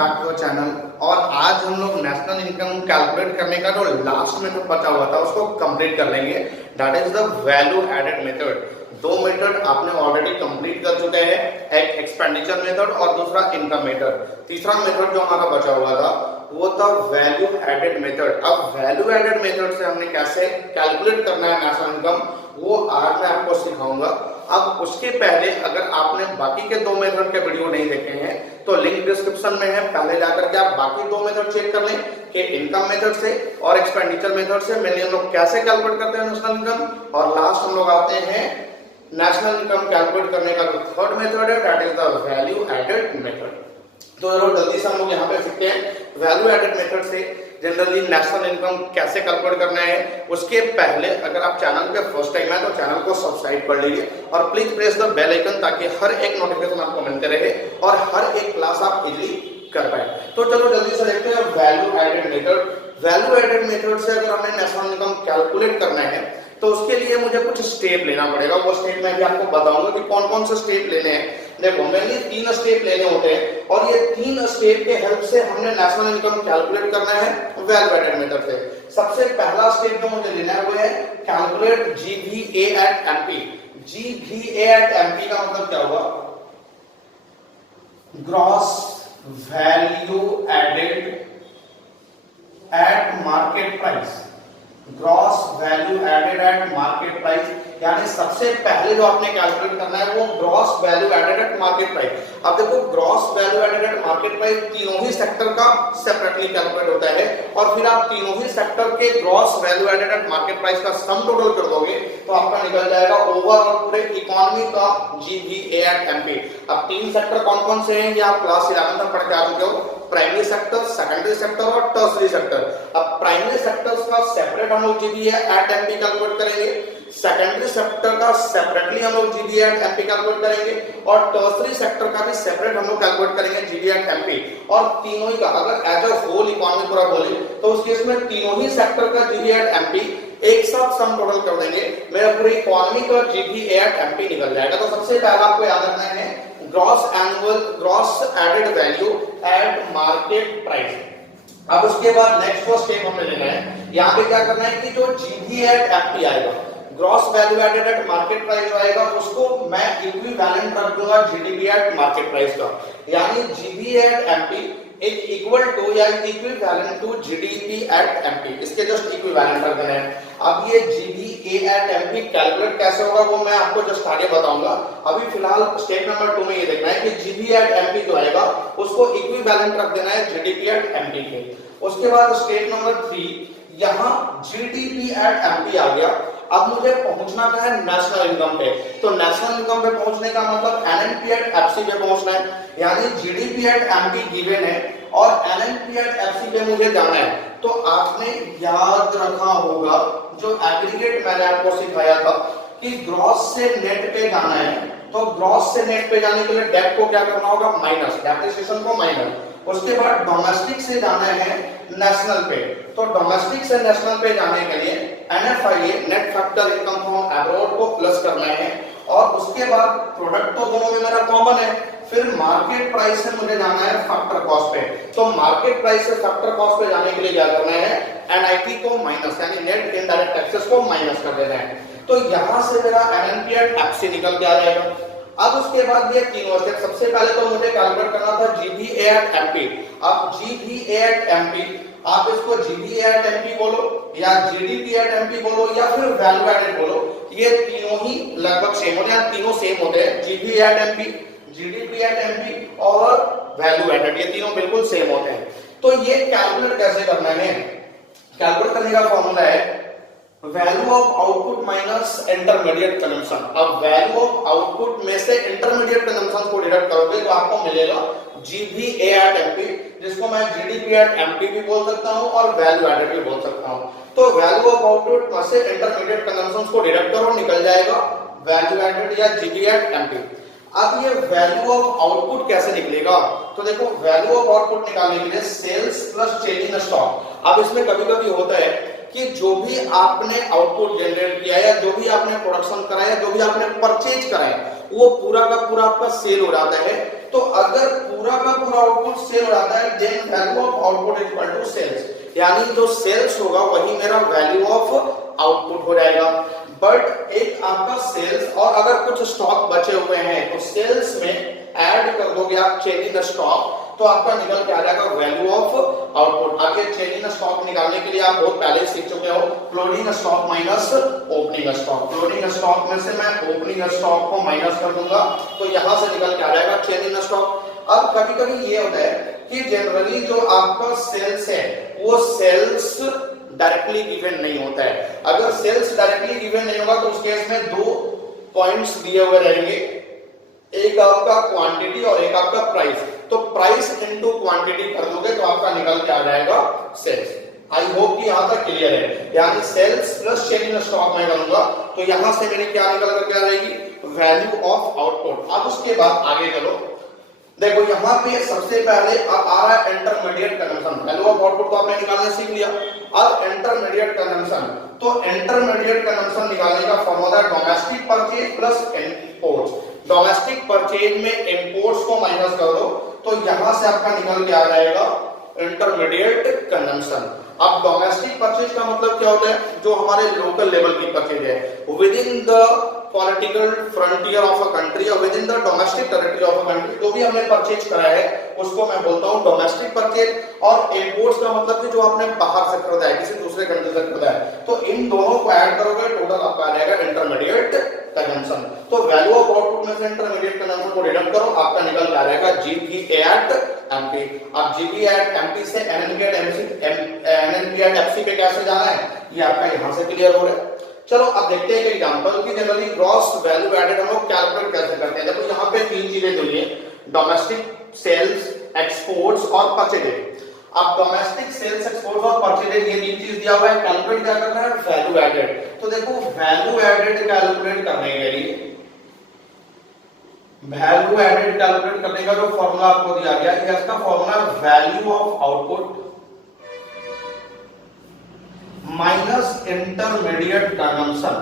Back to the channel. और आज हम लोग नेशनल इनकम कैलकुलेट करने का जो लास्ट मेथड बचा हुआ था उसको कंप्लीट कर लेंगे। That is the value added method. दो मेथड आपने ऑलरेडी कंप्लीट कर चुके हैं, एक एक्सपेंडिचर मेथड और दूसरा इनकम मेथड। तीसरा मेथड जो हमारा बचा हुआ था वो था वैल्यू एडेड मेथड। अब वैल्यू एडेड मेथड से हमने कैसे कैलकुलेट करना है नेशनल इनकम, वो आज मैं आपको सिखाऊंगा। अब उसके पहले अगर आपने बाकी के दो मेथड के वीडियो नहीं देखे हैं तो लिंक डिस्क्रिप्शन में है, पहले जाकर के आप बाकी दो मेथड चेक कर लें कि इनकम मेथड से और एक्सपेंडिचर मेथड से मेनली हम लोग कैसे कैलकुलेट करते हैं नेशनल इनकम। और लास्ट हम लोग आते हैं नेशनल इनकम कैलकुलेट करने का जो थर्ड मेथड है that is the value added method. तो जल्दी से हम लोग यहाँ पे सीखते हैं वैल्यू एडेड मेथड से जनरली नेशनल इनकम कैसे कैलकुलेट करना है। उसके पहले अगर आप चैनल पे फर्स्ट टाइम है तो चैनल को सब्सक्राइब कर लीजिए और please press the bell icon ताकि हर एक नोटिफिकेशन आपको मिलते रहे और हर एक क्लास आप इजीली कर पाए। तो चलो जल्दी से देखते हैं value added method. Value added method से अगर हमें नेशनल इनकम कैलकुलेट करना है तो उसके लिए मुझे कुछ स्टेप लेना पड़ेगा। वो स्टेप मैं भी आपको बताऊंगा कि कौन कौन से स्टेप लेने हैं। देखो मेनली 3 स्टेप लेने होते हैं और ये 3 स्टेप के हेल्प से हमने नेशनल इनकम कैलकुलेट करना है वैल्यू एडेड मेथड से। सबसे पहला स्टेप जो मुझे लेना है वो है calculate GVA at MP. GVA at MP का मतलब क्या हुआ? Gross value added at market price. Gross value added at market price यानी सबसे पहले जो आपने कैलकुलेट करना है वो gross value added at market price. अब देखो gross value added at market price तीनों ही सेक्टर का सेपरेटली कैलकुलेट होता है और फिर आप तीनों ही सेक्टर के gross value added at market price का सम टोटल कर दोगे तो आपका निकल जाएगा ओवरऑल पूरे इकोनॉमी का जीवीए एट एमपी। अब 3 सेक्टर कौन कौन से हैं ये आप क्लास 11 में पढ़ के आ चुके हो, प्राइमरी सेक्टर, सेकेंडरी सेक्टर और टर्सरी सेक्टर। अब प्राइमरी सेक्टर्स का सेपरेट हम लोग जीवीए एट एमपी कैलकुलेट करेंगे, सेकेंडरी सेक्टर का सेपरेटली हम लोग जीवीए एट एमपी कैलकुलेट करेंगे और टर्सरी सेक्टर का भी सेपरेट हम लोग कैलकुलेट करेंगे जीवीए एट एमपी। और तीनों ही का अगर एज अ होल इकोनॉमी पूरा बोले तो उस केस में तीनों ही सेक्टर का जीवीए एट एमपी एक साथ सम टोटल कर देंगे, मेरा पूरी इकोनॉमी का जीवीए एट एमपी निकल जाएगा। तो सबसे पहले आपको याद रखना है gross added value at market price. अब उसके बाद नेक्स्ट वो स्टेप हमें लेना है, यहाँ पे क्या करना है कि जो जीवीए एट एमपी आएगा gross value added at market price आएगा उसको मैं इक्विवेलेंट कर दूंगा जीडीपी एट मार्केट प्राइस का। यानी GVA at MP is equal to या equivalent to GDP at MP, इसके जस्ट इक्विवेलेंट कर देना है। अब ये जीवीए एट एमपी कैलकुलेट कैसे होगा वो मैं आपको जस्ट आगे बताऊंगा। अभी फिलहाल स्टेप नंबर 2 में ये देखना है कि जीवीए एट एमपी जो आएगा उसको इक्विवेलेंट रख देना है जीडीपी एट एमपी के। उसके बाद स्टेप नंबर 3 यहाँ जीडीपी एट एमपी आ गया। अब मुझे पहुंचना क्या है नेशनल इनकम पे। तो नेशनल इनकम पे पहुंचने का मतलब एनएनपी एट एफसी पे पहुंचना है, यानी जीडीपी एट एमपी गिवन है और एनएनपी एट एफसी पे मुझे जाना है। तो आपने याद रखा होगा जो एग्रीगेट मैंने आपको सिखाया था कि ग्रॉस से नेट पे जाना है। तो ग्रॉस से नेट पे जाने के लिए डेट को क्या करना होगा? माइनस, डेप्रिसिएशन को माइनस। उसके बाद डोमेस्टिक से जाना है नेशनल पे। तो डोमेस्टिक से नेशनल पे जाने के लिए NFIA net factor income from abroad को प्लस करना है और उसके बाद प्रोडक्ट तो दोनों में मेरा कॉमन है, फिर मार्केट प्राइस से मुझे जाना है फैक्टर कॉस्ट पे। तो मार्केट प्राइस से फैक्टर कॉस्ट पे जाने के लिए क्या करना है? एनआईटी को माइनस यानी नेट इनडायरेक्ट टैक्सेस को माइनस कर देना है। तो यहां से मेरा एनएनपी एट एफसी निकल के आ जाएगा। अब उसके बाद ये तीनों स्टेप, सबसे पहले तो मुझे कैलकुलेट करना था जीवीए एट एमपी। अब जीवीए एट एमपी आप इसको जीवीए एट एमपी बोलो या जीडीपी एट एमपी बोलो या फिर वैल्यू एडेड बोलो, ये तीनों ही लगभग सेम होते हैं, तीनों सेम होते हैं। GVA at MP, GDP at MP और वैल्यू एडेड ये तीनों बिल्कुल सेम होते हैं। तो ये कैलकुलेट कैसे करना है? कैलकुलेट करने का फॉर्मूला है value of output minus intermediate consumption. अब वैल्यू ऑफ आउटपुट में से इंटरमीडिएट कंजम्पशन को डिडक्ट करोगे तो आपको मिलेगा जीवीए एट एमपी, जिसको मैं जीडीपी एट एमपी भी बोल सकता हूं और वैल्यू एडेड भी बोल सकता हूं। तो वैल्यू ऑफ आउटपुट में से इंटरमीडिएट कंजम्पशन को डिडक्ट करो, निकल जाएगा वैल्यू एडेड या जीवीए एट एमपी। अब ये वैल्यू ऑफ आउटपुट कैसे निकलेगा? तो देखो वैल्यू ऑफ आउटपुट निकालने के लिए sales plus change in stock. अब इसमें कभी-कभी होता है कि जो भी आपने आउटपुट जनरेट किया या जो भी आपने प्रोडक्शन कराया, जो भी आपने परचेज कराया, वो पूरा का पूरा आपका सेल हो जाता है। तो अगर पूरा का पूरा आउटपुट सेल हो जाता है, then value of output is equal to sales, यानी जो सेल्स होगा वही मेरा वैल्यू ऑफ आउटपुट हो जाएगा। बट एक आपका सेल्स और अगर कुछ स्टॉक बचे हुए हैं तो सेल्स में ऐड कर दोगे आप चेन इन स्टॉक, तो आपका निकल के आ जाएगा वैल्यू ऑफ आउटपुट। आगे चेन इन स्टॉक निकालने के लिए आप बहुत पहले सीख चुके हो, closing stock minus opening stock. Closing stock में से मैं ओपनिंग स्टॉक को माइनस कर दूंगा, तो यहां से निकल के आ जाएगा चेन इन स्टॉक। अब कभी कभी ये होता है कि जनरली जो आपका सेल्स है वो सेल्स डायरेक्टली गिवन नहीं होता है। अगर सेल्स डायरेक्टली गिवन नहीं होगा तो उस केस में दो पॉइंट्स दिए हुए रहेंगे, एक आपका क्वांटिटी और एक आपका प्राइस। तो प्राइस इनटू क्वांटिटी कर दोगे तो आपका निकल के आ जाएगा सेल्स। आई होप कि यहां तक क्लियर है, यानी sales plus change in stock में करूंगा तो यहां से मेरी क्या निकल कर आ जाएगी, वैल्यू ऑफ आउटपुट। अब उसके बाद आगे चलो, देखो यहां पे सबसे पहले अब आ रहा है intermediate consumption. Value of output तो आपने निकालना सीख लिया। अब इंटरमीडिएट कंजम्पशन, तो इंटरमीडिएट कंजम्पशन निकालने का फॉर्मूला है domestic purchase plus imports. Domestic purchase में इंपोर्ट्स को माइनस कर दो तो यहां से आपका निकल के आ जाएगा इंटरमीडिएट कंजम्पशन। अब डोमेस्टिक परचेज का मतलब क्या होता है, जो हमारे लोकल लेवल की परचेज है within the political frontier of a country और within the domestic territory of a country, जो भी हमने परचेज करा है उसको मैं बोलता हूं डोमेस्टिक परचेज। और इंपोर्ट्स का मतलब कि जो आपने बाहर से खरीदा है, किसी दूसरे कंट्री से खरीदा है, तो इन दोनों को ऐड करोगे टोटल आपका आ जाएगा इंटरमीडिएट कंजम्पशन। तो वैल्यू ऑफ आउटपुट में से इंटरमीडिएट कंजम्पशन को डिडक्ट करो, आपका निकल के आ जाएगा जीपी एट एमपी। अब जीपी एट एमपी से NNP at MC, NNP at FC पे कैसे जाना है ये आपका यहां से क्लियर हो रहा है। चलो अब देखते हैं एक एग्जांपल कि जनरली ग्रॉस वैल्यू एडेड हम लोग कैलकुलेट कैसे करते हैं। देखो यहां पे तीन चीजें दी है, डोमेस्टिक सेल्स, एक्सपोर्ट्स और परचेजेज। अब डोमेस्टिक सेल्स, एक्सपोर्ट्स और परचेजेज ये तीन चीज दिया हुआ है, कैलकुलेट क्या करना है, वैल्यू एडेड। तो देखो वैल्यू एडेड कैलकुलेट करने के लिए, वैल्यू एडेड कैलकुलेट करने का जो फॉर्मूला आपको दिया गया है, इसका formula value of output minus intermediate consumption.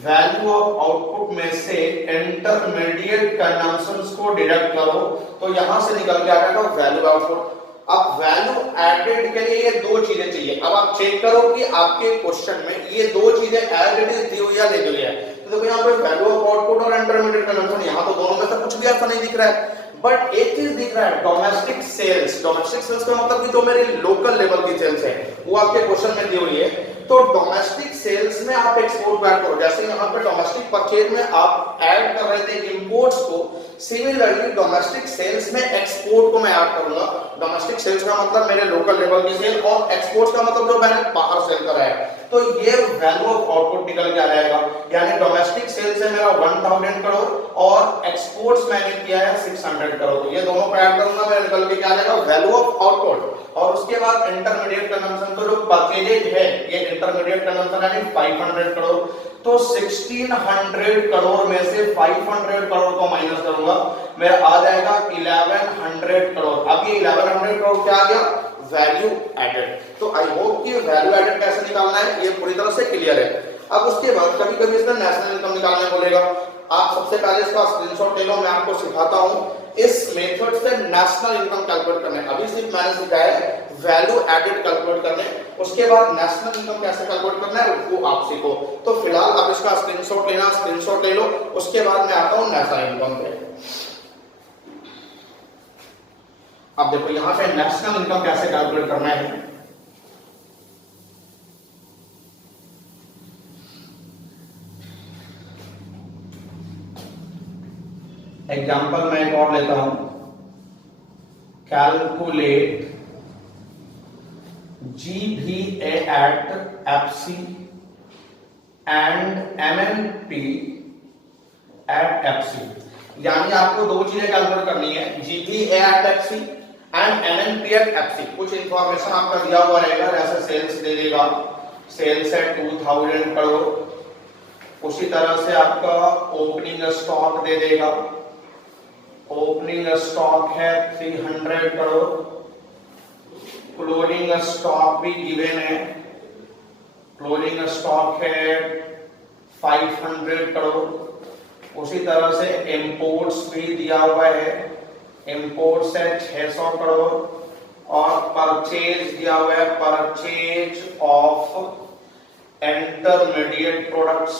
Value of output में से इंटरमीडिएट कंजम्पशंस को डिडक्ट करो तो यहां से निकल के आ जाएगा वैल्यू आउटपुट। अब वैल्यू एडेड के लिए ये दो चीजें चाहिए। अब आप चेक करो कि आपके क्वेश्चन में ये दो चीजें एज इट इज दी हुई है, नहीं दी हुई है। तो देखो यहाँ पे वैल्यू ऑफ आउटपुट और इंटरमीडिएट कंजम्पशन, यहाँ तो दोनों में से कुछ भी ऐसा नहीं दिख रहा है, बट एक चीज दिख रहा है डोमेस्टिक सेल्स। डोमेस्टिक सेल्स का मतलब कि जो मेरी लोकल लेवल की सेल्स है वो आपके क्वेश्चन में दी हुई है। तो डोमेस्टिक सेल्स में आप एक्सपोर्ट को ऐड करो, जैसे यहाँ पे डोमेस्टिक परचेज में आप ऐड कर रहे थे इंपोर्ट्स को, सिमिलरली डोमेस्टिक सेल्स में एक्सपोर्ट को मैं ऐड करूंगा। डोमेस्टिक सेल्स का मतलब मेरे लोकल लेवल की सेल और एक्सपोर्ट्स का मतलब जो मैंने बाहर सेल करा है, तो ये वैल्यू ऑफ आउटपुट निकल के आ जाएगा। यानी डोमेस्टिक सेल्स है मेरा 1000 करोड़ और एक्सपोर्ट्स मैंने किया है 600 करोड़, ये दोनों को ऐड करूंगा मेरा निकल के क्या आ जाएगा वैल्यू ऑफ आउटपुट। और उसके बाद इंटरमीडिएट कंजम्पशन तो जो परचेजेज है ये इंटरमीडिएट कंजम्पशन यानी 500 करोड़, तो 1600 करोड़ में से 500 करोड़ को माइनस करूंगा, मेरा आ जाएगा 1100 करोड़। अब ये 1100 करोड़ क्या आ गया, वैल्यू एडेड। तो आई होप कि वैल्यू एडेड कैसे निकालना है ये पूरी तरह से क्लियर है। अब उसके बाद कभी कभी इसमें नेशनल इनकम निकालने बोलेगा, आप सबसे पहले इसका स्क्रीनशॉट ले लो, मैं आपको सिखाता हूं इस मेथड से नेशनल इनकम कैलकुलेट करने। अभी सिर्फ मैंने सिखाया है वैल्यू एडेड कैलकुलेट करने, उसके बाद नेशनल इनकम कैसे कैलकुलेट करना है वो आप सीखो। तो फिलहाल आप इसका स्क्रीनशॉट लेना, स्क्रीनशॉट ले लो, उसके बाद मैं आता हूं नेशनल इनकम पे। अब देखो यहां पे नेशनल इनकम कैसे कैलकुलेट करना है। एग्जाम्पल मैं एक और लेता हूं, calculate GVA at FC and MNP at FC। यानी आपको दो चीजें कैलकुलेट करनी है, GVA at FC and MNP at FC। कुछ इंफॉर्मेशन आपका दिया हुआ रहेगा, जैसे सेल्स दे देगा, सेल्स है 2000 करोड़, उसी तरह से आपका ओपनिंग स्टॉक दे देगा, ओपनिंग स्टॉक है 300 करोड़, क्लोजिंग स्टॉक भी गिवन है क्लोजिंग स्टॉक है 500 करोड़। उसी तरह से इंपोर्ट्स भी दिया हुआ है, इंपोर्ट्स है 600 करोड़ और परचेज दिया हुआ है, परचेज ऑफ इंटरमीडिएट प्रोडक्ट्स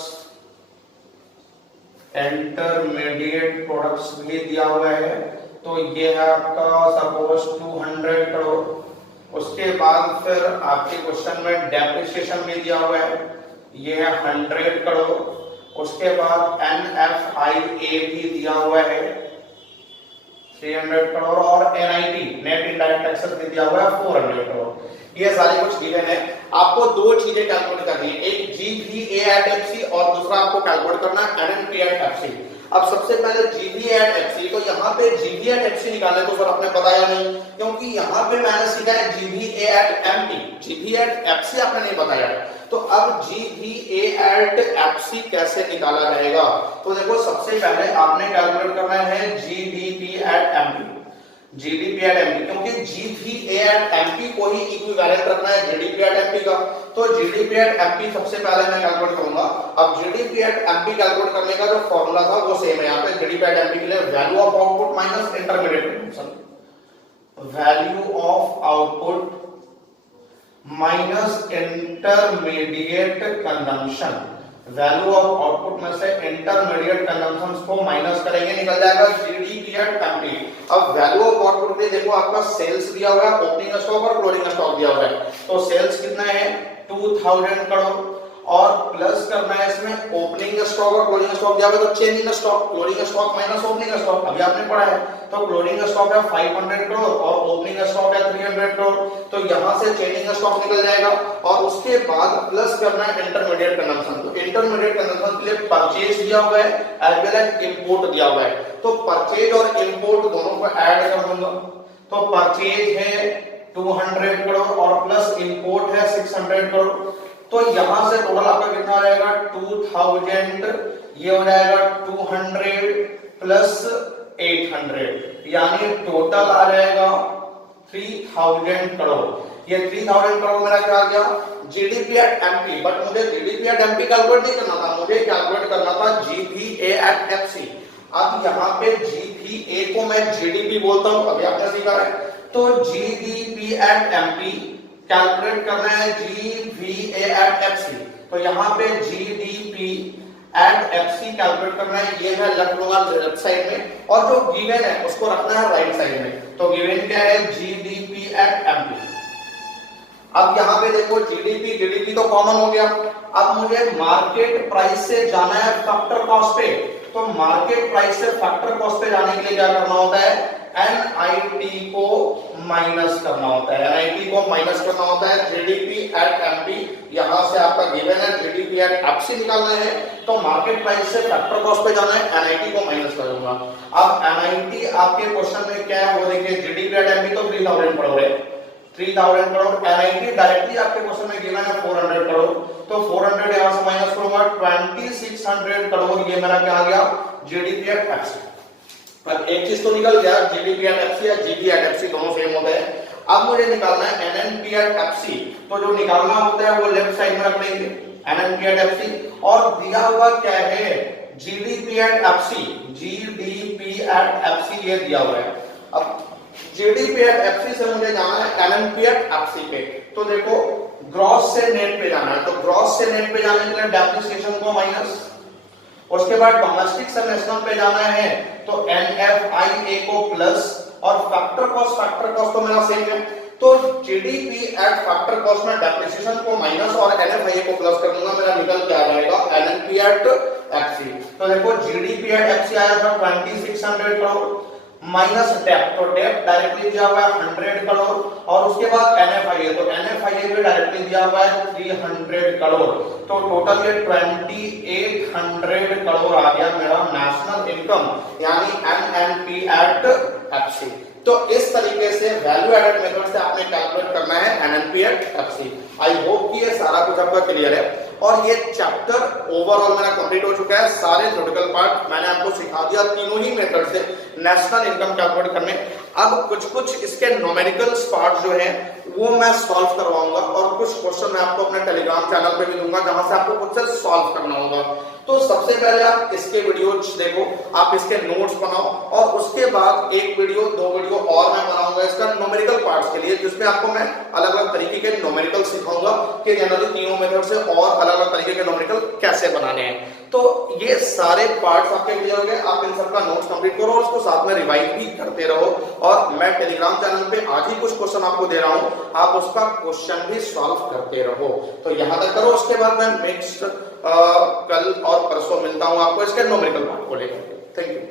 भी दिया हुआ है। तो ये है आपका सपोज 200 करोड़। उसके बाद फिर आपके क्वेश्चन में डेप्रिसिएशन भी दिया हुआ है, ये है 100 करोड़। उसके बाद NFIA भी दिया हुआ है 300 करोड़ और NIT नेट इनडायरेक्ट टैक्सेस भी दिया हुआ है 400 करोड़। ये सारे कुछ गिवन है। आपको दो चीजें कैलकुलेट करनी है, एक GVA@FC और दूसरा आपको कैलकुलेट करना है NNP@FC। अब सबसे पहले GVA@FC, तो यहाँ पे GVA@FC निकालने को सर आपने बताया नहीं, क्योंकि यहाँ पे मैंने सीखा है GVA@MP, GVA@FC आपने नहीं बताया। तो अब GVA@FC कैसे निकाला जाएगा? तो देखो सबसे पहले आपने कैलकुलेट करना है GDP@MP, GDP@MP, क्योंकि GVA@MP को ही इक्विवेलेंट रखना है GDP@MP का। तो GDP@MP सबसे पहले मैं कैलकुलेट करूंगा। अब GDP@MP कैलकुलेट करने का जो फॉर्मूला था वो सेम है यहाँ पे। GDP@MP के लिए value of output minus intermediate consumption, value of output minus intermediate consumption, value of output में से इंटरमीडिएट कंजम्पशन को माइनस करेंगे, निकल जाएगा GDP@MP। अब वैल्यू ऑफ आउटपुट में देखो आपका सेल्स दिया हुआ है, ओपनिंग स्टॉक और क्लोजिंग स्टॉक दिया हुआ है। तो सेल्स कितना है 2000 करोड़ और प्लस करना है इसमें ओपनिंग स्टॉक और क्लोजिंग स्टॉक दिया हुआ है, तो changing stock, closing stock minus opening stock अभी आपने पढ़ा है। तो क्लोजिंग स्टॉक है 500 करोड़ और ओपनिंग स्टॉक है 300 करोड़। तो यहां से चेंजिंग स्टॉक निकल जाएगा और उसके बाद प्लस करना है इंटरमीडिएट कंजम्पशन। तो इंटरमीडिएट कंजम्पशन के लिए परचेज दिया हुआ है एज वेल एज इंपोर्ट दिया हुआ है। तो परचेज और इंपोर्ट दोनों को ऐड कर दूंगा। तो परचेज है 200 करोड़ और प्लस इंपोर्ट है 600 करोड़। तो यहां से टोटल आपका कितना आ जाएगा 2000, ये हो जाएगा 200 प्लस 800, यानी टोटल आ जाएगा 3000 करोड़। ये 3000 करोड़ मेरा क्या आ गया GDP@MP। बट मुझे GDP@MP कैलकुलेट नहीं करना था, मुझे कैलकुलेट करना था GVA@FC। अब यहाँ पे GVA को मैं GDP बोलता हूं, अभी आपने सीखा है। तो GDP@MP कैलकुलेट करना है GVA@FC। तो यहाँ पे GDP@FC कैलकुलेट करना है, ये मैं रख लूंगा लेफ्ट साइड में और जो गिवन है उसको रखना है राइट साइड में। तो गिवन क्या है GDP@MP। अब यहाँ पे देखो GDP तो कॉमन हो गया। अब मुझे मार्केट प्राइस से जाना है फैक्टर कॉस्ट पे। तो मार्केट प्राइस से फैक्टर कॉस्ट पे जाने के लिए क्या करना होता है NIT को माइनस करना होता है, NIT को माइनस करना होता है GDP@MP। यहां से आपका गिवन है GDP@FC निकालना है, तो मार्केट प्राइस से फैक्टर कॉस्ट पे जाना है, NIT को माइनस कर दूंगा। अब NIT आपके क्वेश्चन में क्या है वो देखिए, GDP@MP तो 3000 करोड़ है, 3000 करोड़। NIT डायरेक्टली आपके क्वेश्चन में गिवन है 400 करोड़। तो 400 यहां से माइनस करूंगा, 2600 करोड़ ये मेरा क्या आ गया GDP@FC। पर एक चीज तो निकल गया, GDP@FC या GVA@FC दोनों सेम होते हैं। अब मुझे निकालना है NNP@FC। तो जो निकालना होता है वो लेफ्ट साइड में रख लेंगे NNP@FC। और दिया हुआ क्या है GDP@FC, GDP@FC ये दिया हुआ है। अब GDP@FC से मुझे जाना है NNP@FC पे। तो देखो ग्रॉस से नेट पे जाना है, तो ग्रॉस से नेट पे जाने के लिए डेप्रिसिएशन को माइनस, उसके बाद डोमेस्टिक से नेशनल पे जाना है तो NFIA को प्लस और फैक्टर कॉस्ट तो मेरा सेम है। तो GDP@फैक्टर कॉस्ट में डेप्रिसिएशन को माइनस और NFIA को प्लस कर दूंगा, मेरा निकल के आ जाएगा NNP@FC। तो देखो GDP@FC आया था 2600 करोड़ माइनस डेप्ट, तो डेप्ट डायरेक्टली दिया हुआ है 100 करोड़ और उसके बाद NFIA, तो NFIA भी डायरेक्टली दिया हुआ है 300 करोड़। तो टोटल ये 2800 करोड़ आ गया मेरा नेशनल इनकम, यानी NNP@FC। तो इस तरीके से वैल्यू एडेड मेथड से आपने कैलकुलेट करना है NNP@FC। आई होप कि ये सारा कुछ आपका क्लियर है। और ये चैप्टर ओवरऑल मेरा कंप्लीट हो चुका है। सारे थ्योरेटिकल पार्ट मैंने आपको सिखा दिया तीनों ही मेथड से नेशनल इनकम कैलकुलेट करने। अब कुछ इसके न्यूमेरिकल्स पार्ट जो है वो मैं सॉल्व करवाऊंगा और कुछ क्वेश्चन मैं आपको अपने टेलीग्राम चैनल पे भी दूंगा जहां से आपको खुद से सॉल्व करना होगा। तो सबसे पहले आप इसके वीडियोज देखो, आप इसके नोट्स बनाओ और उसके बाद एक वीडियो 2 वीडियो और मैं बनाऊंगा इसका न्यूमेरिकल पार्ट्स के लिए, जिसमें आपको मैं अलग अलग तरीके के न्यूमेरिकल सिखाऊंगा कि जनरली तीनों मेथड से और अलग अलग तरीके के न्यूमेरिकल कैसे बनाने हैं। तो ये सारे पार्ट्स आपके क्लियर हो गए। आप इन सबका नोट्स कंप्लीट करो और उसको साथ में रिवाइज भी करते रहो। और मैं टेलीग्राम चैनल पे आज ही कुछ क्वेश्चन आपको दे रहा हूं, आप उसका क्वेश्चन भी सॉल्व करते रहो। तो यहां तक करो, उसके बाद मैं नेक्स्ट कल और परसों मिलता हूं आपको इसके न्यूमेरिकल पार्ट को लेकर। Thank you.